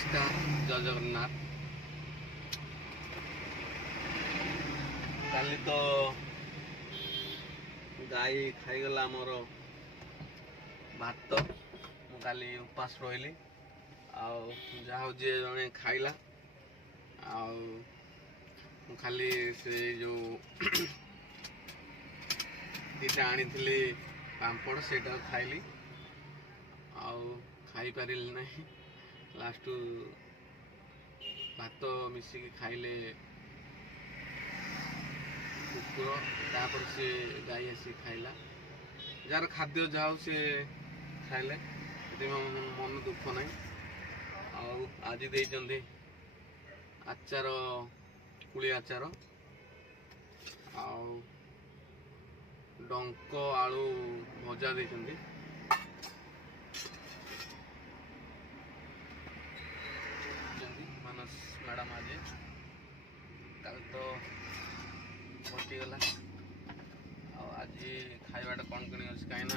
नमस्कार जय जगन्नाथ। काली तो गाई खाईगला मोर भात मु काली उपास रही आउ जी जड़े खाइला आउ खाली से जो दीटा आनी पापड़ से खाइली आउ खाई पारिली नहीं लास्ट भात मिसिकी खाइले कुकुर तापर से गाई आसी खाइला जार खाद्य जाओ से खाइले मन दुख ना आज देइचंदे आचार कुली आचार आउ डंक आलू भजा देइचंदे मानस मैडम आज कल तो बटीगला आज खाइबाटा कौन कहीं कहीं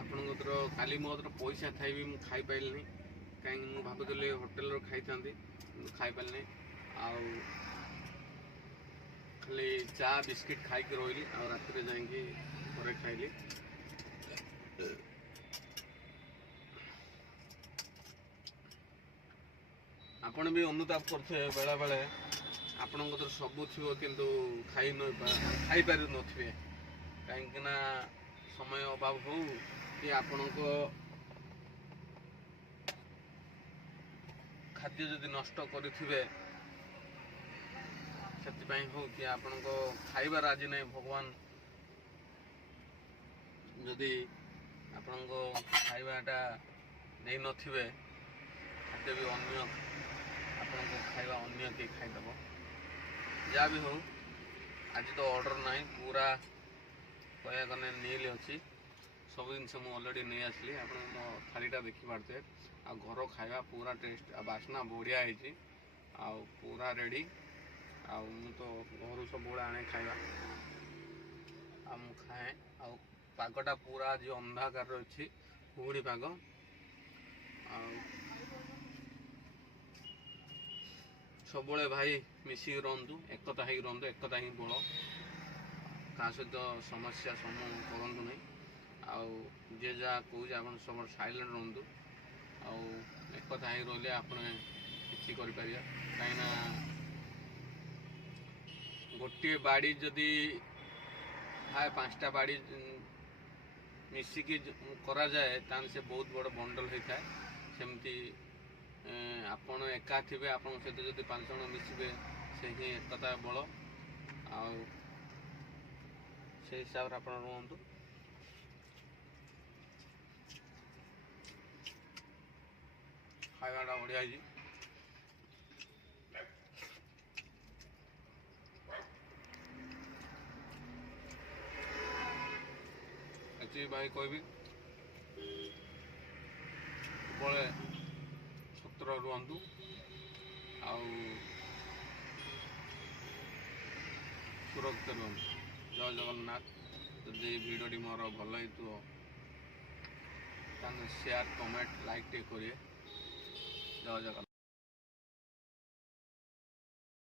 आपण काली मो पैसा थाई भी मुझे खाई पारि कहीं मुझे भावुली होटेल खाई था खाई पारि खाली चा बिस्किट खाई रही रात जा खाइली आपण भी अनुताप करते बेला बेले आपण सबू थी किंतु खाई पार थे कहीं समय अभाव हो कि आपण खाद्य जदि नष्ट करें से हो कि आपण खाइबार आज नहीं भगवान जदि आपण खाइबाटा नहीं नथिबे खाद्य भी अन्य आपण खाइबा अन्य के खाईदेव जहाँ भी हो आज तो ऑर्डर नहीं पूरा कह गने नील अच्छी सब जिन मुझे अलरेडी नहीं आसली आप थालीटा देखिपारे आ घर खाइबा पूरा टेस्ट आ बास्ना बढ़िया है पूरा रेडी आ तो घर सब आने खाइबा आ खाए आ पागटा पूरा आज अंधाकार अच्छी कुहुड़ी पाग सब भाई मिसिक रुहतु एकता ही रुहतु एकता ही बल क्या सहित समस्या समूह करूँ नहीं आउ जे जहाँ कहे आप सब साइलेंट रुहतु एकता ही रही आप कि कहीं गोटे बाड़ी जदि थाए 5टा बाड़ी मिसिकी करा जाए तान से बहुत बड़ बंडल होता है सेमती आपण एका थे आपण सहित जब 5 जन मिसबे से ही एकता बल से हिसाब से आप रुहतु खाइबाटा बढ़िया है भाई कहबी बड़े सतर रुहतु सुरक्षित रुहतु। जय जगन्नाथ। जदि भिडियोटी मोर भल हो शेयर कमेंट लाइक टे करें। जय जगन्नाथ।